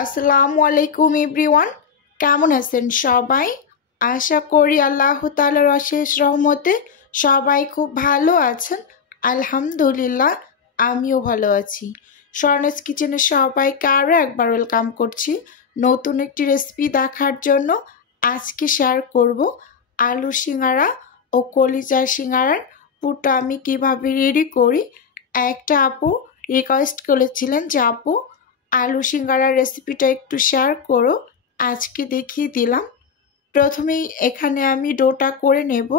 আসসালামু আলাইকুম এভরিওয়ান, কেমন আছেন সবাই? আশা করি আল্লাহ তাআলার অশেষ রহমতে সবাই খুব ভালো আছেন। আলহামদুলিল্লাহ, আমিও ভালো আছি। স্বর্ণাস কিচেনে সবাইকে আরও একবার ওয়েলকাম করছি নতুন একটি রেসিপি দেখার জন্য। আজকে শেয়ার করব আলু সিঙ্গারা ও কলিজার সিঙ্গারার পুরটা আমি কিভাবে রেডি করি। একটা আপু রিকোয়েস্ট করেছিলেন যে আপু আলু সিঙ্গারার রেসিপিটা একটু শেয়ার করো, আজকে দেখিয়ে দিলাম। প্রথমেই এখানে আমি ডোটা করে নেব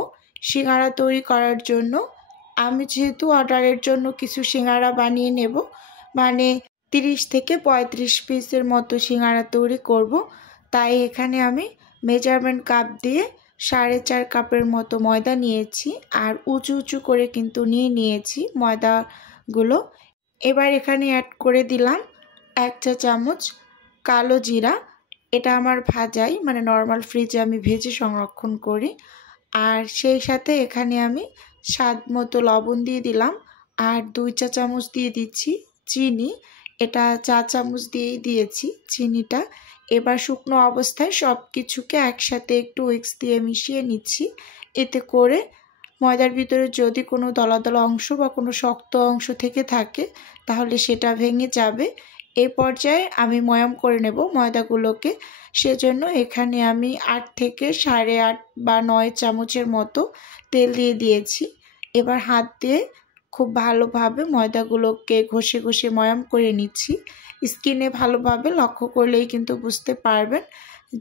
সিঙ্গারা তৈরি করার জন্য। আমি যেহেতু অর্ডারের জন্য কিছু সিঙ্গারা বানিয়ে নেব, মানে 30 থেকে 35 পিসের মতো সিঙ্গারা তৈরি করব, তাই এখানে আমি মেজারমেন্ট কাপ দিয়ে 4.5 কাপের মতো ময়দা নিয়েছি, আর উঁচু উঁচু করে কিন্তু নিয়েছি ময়দাগুলো। এবার এখানে অ্যাড করে দিলাম 1 চা চামচ কালো জিরা। এটা আমার ভাজাই, মানে নর্মাল ফ্রিজে আমি ভেজে সংরক্ষণ করি। আর সেই সাথে এখানে আমি স্বাদ মতো লবণ দিয়ে দিলাম, আর 2 চা চামচ দিয়ে দিচ্ছি চিনি। এটা চা চামচ দিয়েই দিয়েছি চিনিটা। এবার শুকনো অবস্থায় সব কিছুকে একসাথে একটু উইক্স দিয়ে মিশিয়ে নিচ্ছি। এতে করে ময়দার ভিতরে যদি কোনো দলা দলা অংশ বা কোনো শক্ত অংশ থেকে থাকে তাহলে সেটা ভেঙে যাবে। এই পর্যায়ে আমি ময়াম করে নেব ময়দাগুলোকে। সেজন্য এখানে আমি 8 থেকে 8.5 বা 9 চামচের মতো তেল দিয়ে দিয়েছি। এবার হাত দিয়ে খুব ভালোভাবে ময়দাগুলোকে ঘষে ঘষে ময়াম করে নিচ্ছি। স্কিনে ভালোভাবে লক্ষ্য করলেই কিন্তু বুঝতে পারবেন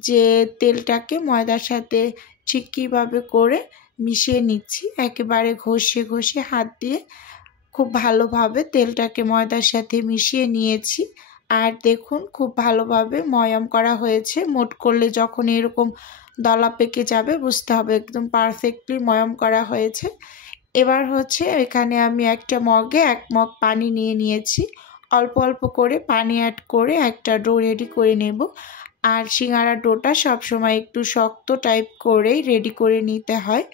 যে তেলটাকে ময়দার সাথে ঠিক কীভাবে করে মিশিয়ে নিচ্ছি। একেবারে ঘষে ঘষে হাত দিয়ে খুব ভালোভাবে তেলটাকে ময়দার সাথে মিশিয়ে নিয়েছি। আর দেখুন খুব ভালোভাবে ময়াম করা হয়েছে। মোট করলে যখন এরকম দলা পেকে যাবে বুঝতে হবে একদম পারফেক্টলি ময়াম করা হয়েছে। এবার হচ্ছে এখানে আমি একটা মগে 1 মগ পানি নিয়েছি। অল্প অল্প করে পানি অ্যাড করে একটা ডো রেডি করে নেব। আর সিঙ্গারা ডোটা সবসময় একটু শক্ত টাইপ করেই রেডি করে নিতে হয়,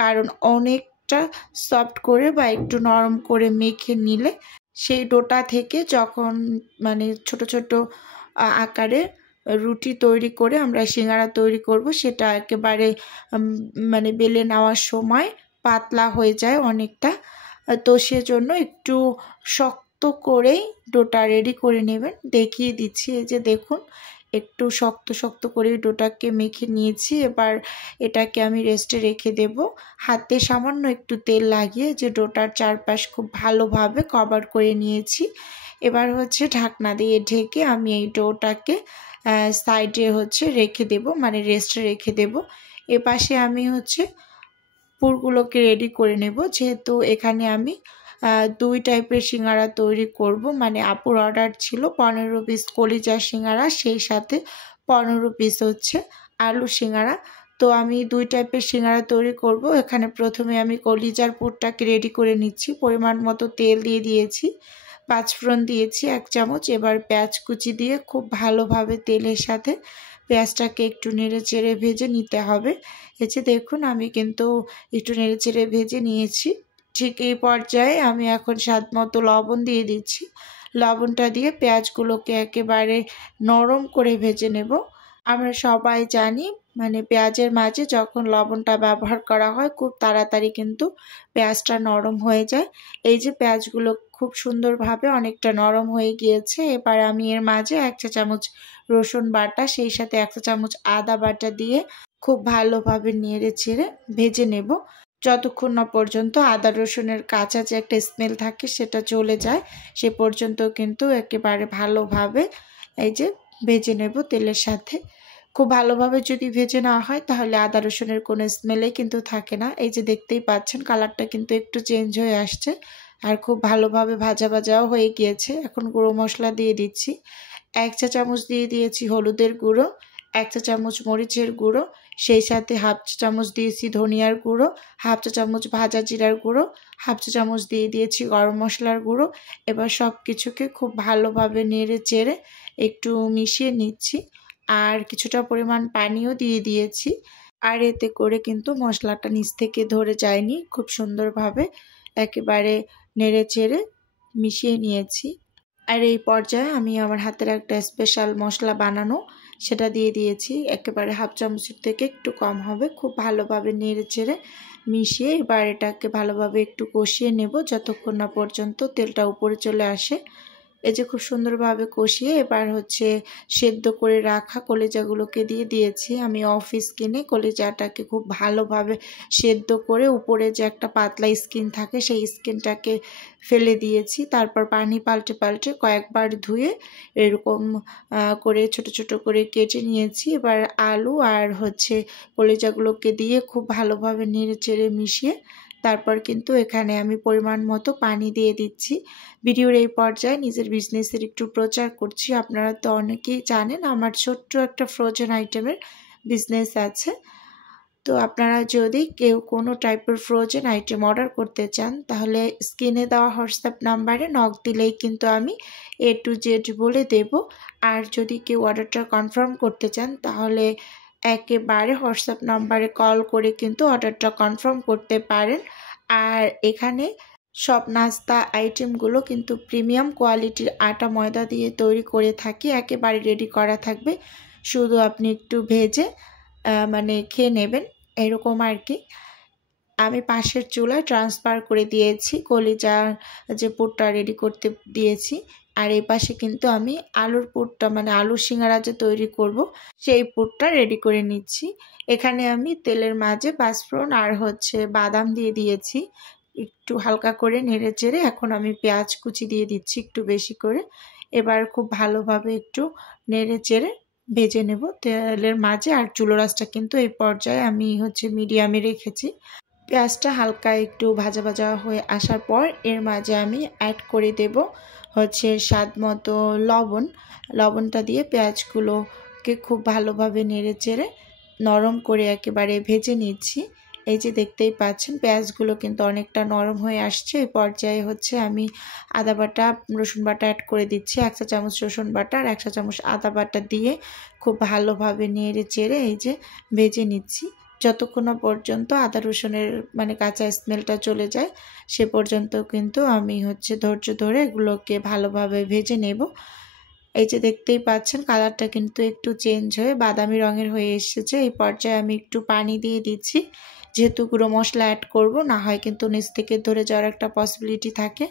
কারণ অনেকটা সফট করে বা একটু নরম করে মেখে নিলে সেই ডোটা থেকে যখন মানে ছোট ছোট আকারে রুটি তৈরি করে আমরা সিঙ্গারা তৈরি করব, সেটা একেবারে মানে বেলে নেওয়ার সময় পাতলা হয়ে যায় অনেকটা। তো সেজন্য একটু শক্ত করেই ডোটা রেডি করে নেবেন। দেখিয়ে দিচ্ছি, এই যে দেখুন একটু শক্ত শক্ত করে ডোটাকে মেখে নিয়েছি। এবার এটাকে আমি রেস্টে রেখে দেব। হাতে সামান্য একটু তেল লাগিয়ে যে ডোটার চারপাশ খুব ভালোভাবে কভার করে নিয়েছি। এবার হচ্ছে ঢাকনা দিয়ে ঢেকে আমি এই ডোটাকে সাইডে হচ্ছে রেখে দেব, মানে রেস্টে রেখে দেব। এপাশে আমি হচ্ছে পুরগুলোকে রেডি করে নেব। যেহেতু এখানে আমি 2 টাইপের সিঙ্গারা তৈরি করব, মানে আপুর অর্ডার ছিল 15 পিস কলিজার সিঙ্গারা, সেই সাথে 15 পিস হচ্ছে আলু সিঙ্গারা। তো আমি 2 টাইপের সিঙ্গারা তৈরি করব। এখানে প্রথমে আমি কলিজার পুরটাকে রেডি করে নিচ্ছি। পরিমাণ মতো তেল দিয়ে দিয়েছি, 5 ফোড়ন দিয়েছি 1 চামচ। এবার পেঁয়াজ কুচি দিয়ে খুব ভালোভাবে তেলের সাথে পেঁয়াজটাকে একটু নেড়ে চেড়ে ভেজে নিতে হবে। এই যে দেখুন আমি কিন্তু একটু নেড়ে চেড়ে ভেজে নিয়েছি। ঠিক এই পর্যায়ে আমি এখন স্বাদ মতো লবণ দিয়ে দিচ্ছি। লবণটা দিয়ে পেঁয়াজগুলোকে একেবারে নরম করে ভেজে নেব। আমরা সবাই জানি মানে পেঁয়াজের মাঝে যখন লবণটা ব্যবহার করা হয় খুব তাড়াতাড়ি কিন্তু পেঁয়াজটা নরম হয়ে যায়। এই যে পেঁয়াজগুলো খুব সুন্দরভাবে অনেকটা নরম হয়ে গিয়েছে। এবার আমি এর মাঝে 1 চা চামচ রসুন বাটা, সেই সাথে 1 চা চামচ আদা বাটা দিয়ে খুব ভালোভাবে নেড়ে চেড়ে ভেজে নেব, যতক্ষণ না পর্যন্ত আদা রসুনের কাঁচা যে একটা স্মেল থাকে সেটা চলে যায় সে পর্যন্ত কিন্তু একেবারে ভালোভাবে এই যে ভেজে নেব তেলের সাথে। খুব ভালোভাবে যদি ভেজে না হয় তাহলে আদা রসুনের কোনো স্মেলই কিন্তু থাকে না। এই যে দেখতেই পাচ্ছেন কালারটা কিন্তু একটু চেঞ্জ হয়ে আসছে, আর খুব ভালোভাবে ভাজা ভাজাও হয়ে গিয়েছে। এখন গুঁড়ো মশলা দিয়ে দিচ্ছি। 1 চা চামচ দিয়ে দিয়েছি হলুদের গুঁড়ো, 1 চা চামচ মরিচের গুঁড়ো, সেই সাথে 1/2 চা চামচ দিয়েছি ধনিয়ার গুঁড়ো, 1/2 চা চামচ ভাজা জিরার গুঁড়ো, 1/2 চা চামচ দিয়ে দিয়েছি গরম মশলার গুঁড়ো। এবার সব কিছুকে খুব ভালোভাবে নেড়ে চেড়ে একটু মিশিয়ে নিচ্ছি, আর কিছুটা পরিমাণ পানিও দিয়ে দিয়েছি। আর এতে করে কিন্তু মশলাটা নিচ থেকে ধরে যায়নি, খুব সুন্দরভাবে একেবারে নেড়ে চেড়ে মিশিয়ে নিয়েছি। আর এই পর্যায়ে আমি আমার হাতের একটা স্পেশাল মশলা বানানো সেটা দিয়ে দিয়েছি, একেবারে হাফ চামচের থেকে একটু কম হবে। খুব ভালোভাবে নেড়ে চেড়ে মিশিয়ে এবার এটাকে ভালোভাবে একটু কষিয়ে নেব যতক্ষণ না পর্যন্ত তেলটা উপরে চলে আসে। এই যে খুব সুন্দরভাবে কষিয়ে এবার সেদ্ধ করে রাখা কলিজাগুলোকে দিয়ে দিয়েছি। আমি অফ স্কিনে কলিজাটাকে খুব ভালোভাবে সেদ্ধ করে উপরে যে একটা পাতলা স্কিন থাকে সেই স্কিনটাকে ফেলে দিয়েছি। তারপর পানি পাল্টে পাল্টে কয়েকবার ধুয়ে এরকম করে ছোট ছোট করে কেটে নিয়েছি। এবার আলু আর কলিজাগুলোকে দিয়ে খুব ভালোভাবে নেড়ে চেড়ে মিশিয়ে তারপর কিন্তু এখানে আমি পরিমাণ মতো পানি দিয়ে দিচ্ছি। ভিডিওর এই পর্যায়ে নিজের বিজনেসের একটু প্রচার করছি। আপনারা তো অনেকেই জানেন আমার ছোট্ট একটা ফ্রোজেন আইটেমের বিজনেস আছে। তো আপনারা যদি কেউ কোনো টাইপের ফ্রোজেন আইটেম অর্ডার করতে চান তাহলে স্ক্রিনে দেওয়া হোয়াটসঅ্যাপ নাম্বারে নক দিলেই কিন্তু আমি A to Z বলে দেব। আর যদি কেউ অর্ডারটা কনফার্ম করতে চান তাহলে একেবারে হোয়াটসঅ্যাপ নাম্বারে কল করে কিন্তু অর্ডারটা কনফার্ম করতে পারেন। আর এখানে সব নাস্তা আইটেমগুলো কিন্তু প্রিমিয়াম কোয়ালিটির আটা ময়দা দিয়ে তৈরি করে থাকি, একেবারে রেডি করা থাকবে, শুধু আপনি একটু ভেজে খেয়ে নেবেন এরকম আর কি। আমি পাশের চুলায় ট্রান্সফার করে দিয়েছি, কলিজার যে পুরটা রেডি করতে দিয়েছি। আর এই পাশে কিন্তু আমি আলুর পুরটা আলু সিঙ্গারা যে তৈরি করব সেই পুরটা রেডি করে নিচ্ছি। এখানে আমি তেলের মাঝে পাঁচফোড়ন আর বাদাম দিয়ে দিয়েছি, একটু হালকা করে নেড়ে চেড়ে এখন আমি পেঁয়াজ কুচি দিয়ে দিচ্ছি একটু বেশি করে। এবার খুব ভালোভাবে একটু নেড়ে চেড়ে ভেজে নেব তেলের মাঝে। আর চুলো আঁচটা কিন্তু এই পর্যায়ে আমি মিডিয়ামে রেখেছি। পেঁয়াজটা হালকা একটু ভাজা ভাজা হয়ে আসার পর এর মাঝে আমি অ্যাড করে দেব স্বাদ মতো লবণটা দিয়ে পেঁয়াজগুলোকে খুব ভালোভাবে নেড়ে চেড়ে নরম করে একেবারে ভেজে নিচ্ছি। এই যে দেখতেই পাচ্ছেন পেঁয়াজগুলো কিন্তু অনেকটা নরম হয়ে আসছে। এই পর্যায়ে আমি আদা বাটা রসুন বাটা অ্যাড করে দিচ্ছি, 1 চা চামচ রসুন বাটা আর 1 চা চামচ আদা বাটা দিয়ে খুব ভালোভাবে নেড়ে চেড়ে এই যে ভেজে নিচ্ছি যতক্ষণ না পর্যন্ত আদা রসুনের কাঁচা স্মেলটা চলে যায় সে পর্যন্ত কিন্তু আমি ধৈর্য ধরে এগুলোকে ভালোভাবে ভেজে নেব। এই যে দেখতেই পাচ্ছেন কালারটা কিন্তু একটু চেঞ্জ হয়ে বাদামি রঙের হয়ে এসেছে। এই পর্যায়ে আমি একটু পানি দিয়ে দিচ্ছি, যেহেতু গুঁড়ো মশলা অ্যাড করব, না হয় কিন্তু নিচ থেকে ধরে যাওয়ার একটা পসিবিলিটি থাকে।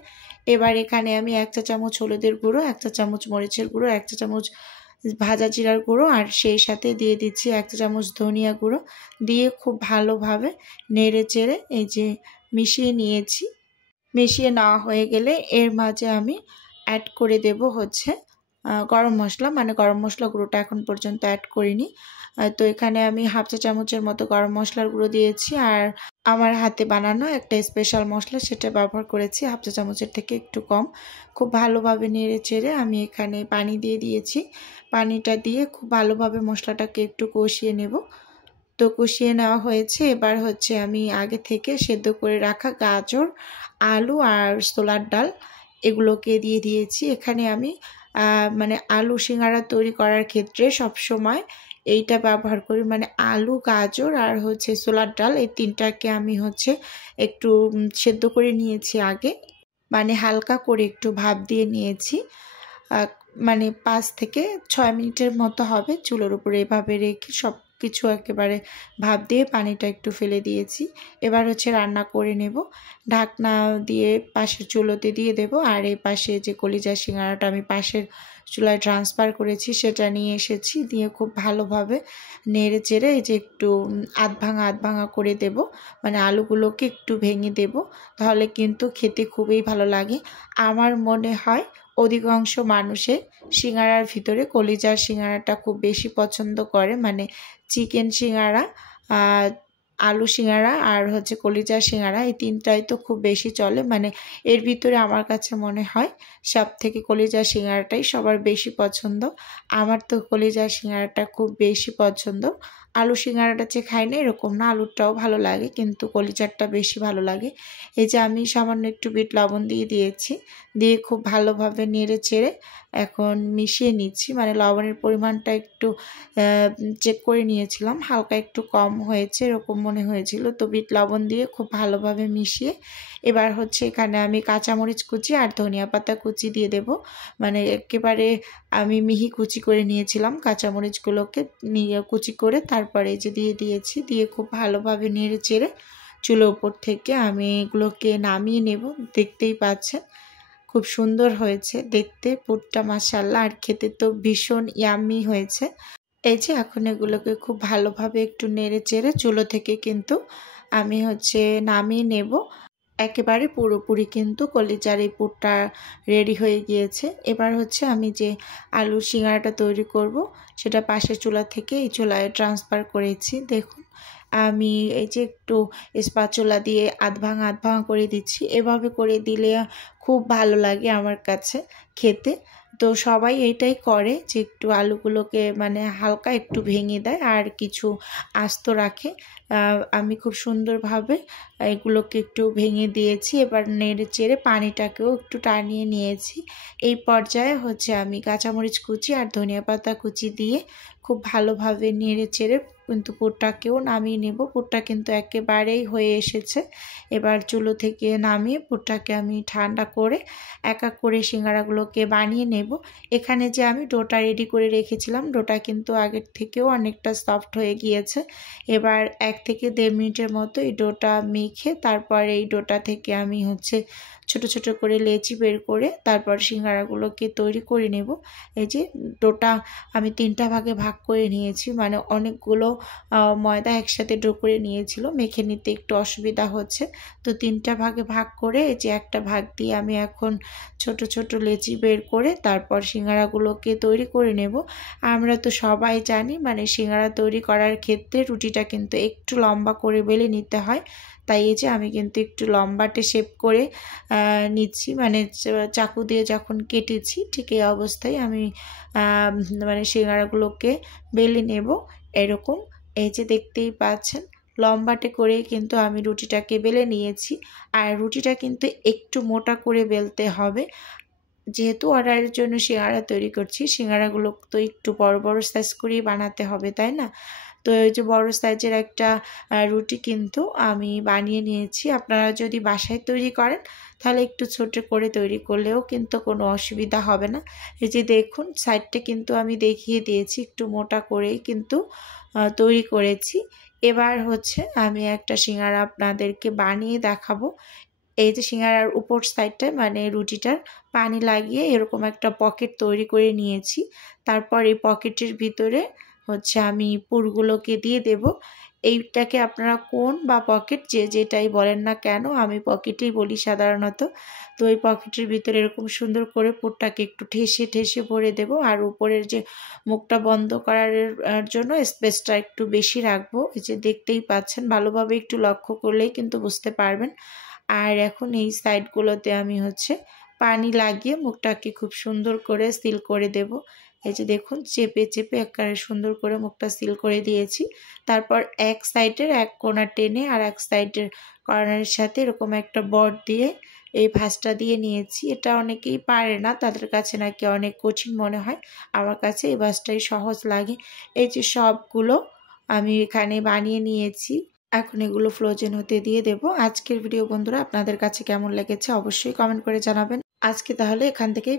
এবার এখানে আমি 1 চা চামচ হলুদের গুঁড়ো, 1 চা চামচ মরিচের গুঁড়ো, 1 চা চামচ ভাজা জিরার গুঁড়ো আর সেই সাথে দিয়ে দিচ্ছি 1 চা চামচ ধনিয়া গুঁড়ো দিয়ে খুব ভালোভাবে নেড়ে চেড়ে এই যে মিশিয়ে নিয়েছি। মিশিয়ে নেওয়া হয়ে গেলে এর মাঝে আমি অ্যাড করে দেব গরম মশলা, গরম মশলা গুঁড়োটা এখন পর্যন্ত অ্যাড করিনি। তো এখানে আমি 1/2 চা চামচের মতো গরম মশলার গুঁড়ো দিয়েছি আর আমার হাতে বানানো একটা স্পেশাল মশলা সেটা ব্যবহার করেছি 1/2 চা চামচের থেকে একটু কম। খুব ভালোভাবে নেড়ে চেড়ে আমি এখানে পানি দিয়ে দিয়েছি। পানিটা দিয়ে খুব ভালোভাবে মশলাটাকে একটু কষিয়ে নেব। তো কষিয়ে নেওয়া হয়েছে। এবার আমি আগে থেকে সেদ্ধ করে রাখা গাজর, আলু আর ছোলার ডাল এগুলোকে দিয়ে দিয়েছি। এখানে আমি আলু সিঙ্গারা তৈরি করার ক্ষেত্রে সবসময় এইটা ব্যবহার করি, আলু, গাজর আর ছোলার ডাল এই তিনটাকে আমি একটু সেদ্ধ করে নিয়েছি আগে, হালকা করে একটু ভাপ দিয়ে নিয়েছি। 5 থেকে 6 মিনিটের মতো হবে চুলোর উপরে এভাবে রেখে সব কিছু একেবারে ভাপ দিয়ে পানিটা একটু ফেলে দিয়েছি। এবার রান্না করে নেব। ঢাকনা দিয়ে পাশের চুলোতে দিয়ে দেব। আর এই পাশে যে কলিজা সিঙ্গারাটা আমি পাশের চুলায় ট্রান্সফার করেছি সেটা নিয়ে এসেছি, দিয়ে খুব ভালোভাবে নেড়ে চেড়ে এই যে একটু আধ ভাঙা করে দেব, আলুগুলোকে একটু ভেঙে দেব, তাহলে কিন্তু খেতে খুবই ভালো লাগে। আমার মনে হয় অধিকাংশ মানুষের সিঙ্গারার ভিতরে কলিজার সিঙ্গারাটা খুব বেশি পছন্দ করে, চিকেন সিঙ্গারা, আলু সিঙ্গারা আর কলিজার সিঙ্গারা এই তিনটাই তো খুব বেশি চলে। এর ভিতরে আমার কাছে মনে হয় সব থেকে কলিজার সিঙ্গারাটাই সবার বেশি পছন্দ। আমার তো কলিজার সিঙ্গারাটা খুব বেশি পছন্দ। আলু সিঙ্গারাটা যে খাই না এরকম না, আলুরটাও ভালো লাগে কিন্তু কলিজারটা বেশি ভালো লাগে। এই যে আমি সামান্য একটু বিট লবণ দিয়ে দিয়েছি, দিয়ে খুব ভালোভাবে নেড়ে চেড়ে এখন মিশিয়ে নিচ্ছি। মানে লবণের পরিমাণটা একটু চেক করে নিয়েছিলাম, হালকা একটু কম হয়েছে এরকম মনে হয়েছিল, তো বিট লবণ দিয়ে খুব ভালোভাবে মিশিয়ে এবার হচ্ছে এখানে আমি কাঁচামরিচ কুচি আর ধনিয়া পাতা কুচি দিয়ে দেব। মানে একেবারে আমি মিহি কুচি করে নিয়েছিলাম কাঁচামরিচগুলোকে, নিয়ে কুচি করে তারপরে যে দিয়ে দিয়েছি, দিয়ে খুব ভালোভাবে নেড়ে চেড়ে চুলোর উপর থেকে আমি এগুলোকে নামিয়ে নেব। দেখতেই পাচ্ছেন খুব সুন্দর হয়েছে দেখতে পুরটা মাশাআল্লাহ, আর খেতে তো ভীষণ ইয়াম্মি হয়েছে। এই যে এখন এগুলোকে খুব ভালোভাবে একটু নেড়ে চেড়ে চুলো থেকে কিন্তু আমি হচ্ছে নামিয়ে নেব। একেবারে পুরোপুরি কিন্তু কলিজার এই পুরটা রেডি হয়ে গিয়েছে। এবার হচ্ছে আমি যে আলুর সিঙ্গারাটা তৈরি করব সেটা পাশের চুলা থেকে এই চুলায় ট্রান্সফার করেছি। দেখুন আমি এই যে একটু স্প্যাচুলা দিয়ে আধ ভাঙা করে দিচ্ছি, এভাবে করে দিলে খুব ভালো লাগে আমার কাছে খেতে। তো সবাই এইটাই করে যে একটু আলুগুলোকে মানে হালকা একটু ভেঙে দেয় আর কিছু আস্ত রাখে। আমি খুব সুন্দরভাবে এগুলোকে একটু ভেঙে দিয়েছি, এবার নেড়ে চেড়ে পানিটাকেও একটু টানিয়ে নিয়েছি। এই পর্যায়ে হচ্ছে আমি কাঁচামরিচ কুচি আর ধনিয়া পাতা কুচি দিয়ে খুব ভালোভাবে নেড়ে চেড়ে কিন্তু পুরটাকেও নামিয়ে নেব। পুরটা কিন্তু একেবারেই হয়ে এসেছে। এবার চুলো থেকে নামিয়ে পুরটাকে আমি ঠান্ডা করে এক এক করে সিঙ্গারাগুলোকে বানিয়ে নেব। এখানে যে আমি ডোটা রেডি করে রেখেছিলাম, ডোটা কিন্তু আগের থেকেও অনেকটা সফট হয়ে গিয়েছে। এবার 1 থেকে 1.5 মিনিটের মতো এই ডোটা মেখে তারপর এই ডোটা থেকে আমি হচ্ছে ছোট ছোট করে লেচি বের করে তারপর সিঙ্গারাগুলোকে তৈরি করে নেব। এই যে ডোটা আমি 3টা ভাগে ভাগ করে নিয়েছি, মানে অনেকগুলো ময়দা একসাথে ডো করে নিয়েছিল, মেখে নিতে একটু অসুবিধা হচ্ছে। তো 3টা ভাগে ভাগ করে এই যে একটা ভাগ দিয়ে আমি এখন ছোট ছোট লেচি বের করে তারপর সিঙ্গারাগুলোকে তৈরি করে নেব। আমরা তো সবাই জানি মানে সিঙ্গারা তৈরি করার ক্ষেত্রে রুটিটা কিন্তু একটু লম্বা করে বেলে নিতে হয়। তাই এই যে আমি কিন্তু একটু লম্বাটে শেপ করে নিচ্ছি, মানে চাকু দিয়ে যখন কেটেছি ঠিক এই অবস্থায় আমি মানে সিঙ্গারাগুলোকে বেলে নেব এরকম। এই যে দেখতেই পাচ্ছেন লম্বাটে করে কিন্তু আমি রুটিটাকে বেলে নিয়েছি। আর রুটিটা কিন্তু একটু মোটা করে বেলতে হবে, যেহেতু অর্ডারের জন্য সিঙ্গারা তৈরি করছি, সিঙ্গারাগুলো তো একটু বড় বড় সাইজ করেই বানাতে হবে তাই না। তো এই যে বড় সাইজের একটা রুটি কিন্তু আমি বানিয়ে নিয়েছি। আপনারা যদি বাসায় তৈরি করেন তাহলে একটু ছোট করে তৈরি করলেও কিন্তু কোনো অসুবিধা হবে না। এই যে দেখুন সাইডটা কিন্তু আমি দেখিয়ে দিয়েছি, একটু মোটা করেই কিন্তু তৈরি করেছি। এবার হচ্ছে আমি একটা সিঙ্গারা আপনাদেরকে বানিয়ে দেখাবো। এই যে সিঙ্গারার উপর সাইডটায় মানে রুটিটার পানি লাগিয়ে এরকম একটা পকেট তৈরি করে নিয়েছি। তারপর এই পকেটের ভিতরে হচ্ছে আমি পুরগুলোকে দিয়ে দেব। এইটাকে আপনারা কোন বা পকেট যে যেটাই বলেন না কেন, আমি পকেটেই বলি সাধারণত। তো এই পকেটের ভিতরে এরকম সুন্দর করে পুরটাকে একটু ঠেসে ঠেসে ভরে দেব। আর উপরের যে মুখটা বন্ধ করার জন্য স্পেসটা একটু বেশি রাখবো। এই যে দেখতেই পাচ্ছেন, ভালোভাবে একটু লক্ষ্য করলেই কিন্তু বুঝতে পারবেন। আর এখন এই সাইডগুলোতে আমি হচ্ছে পানি লাগিয়ে মুখটাকে খুব সুন্দর করে সিল করে দেব। এই যে দেখুন চেপে চেপে একেবারে সুন্দর করে মুখটা সিল করে দিয়েছি। তারপর এক সাইডের এক কোণা টেনে আর এক সাইডের কর্নারের সাথে এরকম একটা বর্ড দিয়ে এই ভাঁজটা দিয়ে নিয়েছি। এটা অনেকেই পারে না, তাদের কাছে নাকি অনেক কঠিন মনে হয়, আমার কাছে এই ভাঁজটাই সহজ লাগে। এই যে সবগুলো আমি এখানে বানিয়ে নিয়েছি, এখন এগুলো ফ্রোজেন হতে দিয়ে দেব। আজকের ভিডিও বন্ধুরা আপনাদের কাছে কেমন লেগেছে অবশ্যই কমেন্ট করে জানাবেন। আজকে তাহলে এখান থেকেই